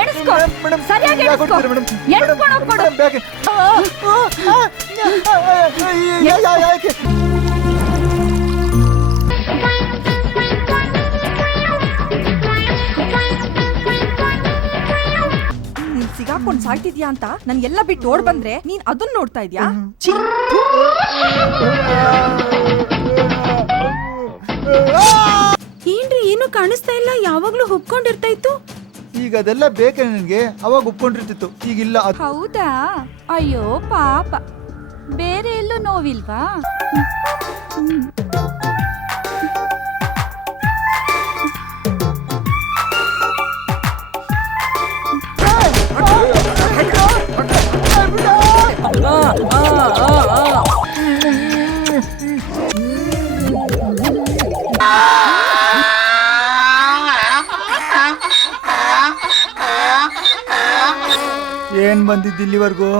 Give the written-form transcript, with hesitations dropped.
ಎಣಿಸ್ಕೊ ಸರಿಯಾಗಿ ಎಣಿಸ್ಕೊ ಎಣಿಸ್ಕೊಂಡು ಹೋಗ್ಕೊಡು ನೀನ್ ಸಿಗಾಕೊಂಡ್ ಸಾಯ್ತಿದ್ಯಾ ಅಂತ ನನ್ಗೆಲ್ಲ ಬಿಟ್ಟು ಓಡ್ ಬಂದ್ರೆ ನೀನ್ ಅದನ್ನ ನೋಡ್ತಾ ಇದ್ಯಾ? ಏನ್ರಿ ಏನು ಕಾಣಿಸ್ತಾ ಇಲ್ಲ, ಯಾವಾಗ್ಲೂ ಹುಬ್ಕೊಂಡಿರ್ತಾ ಇತ್ತು. ಈಗ ಅದೆಲ್ಲ ಬೇಕೆ ನಿನ್ಗೆ? ಅವಾಗ ಒಪ್ಕೊಂಡಿರ್ತಿತ್ತು, ಈಗಿಲ್ಲ. ಹೌದಾ? ಅಯ್ಯೋ ಪಾಪ, ಬೇರೆ ಎಲ್ಲೂ ನೋವಿಲ್ವಾ? ಏನ್ ಬಂದಿದ್ದು ಇಲ್ಲಿವರೆಗೂ?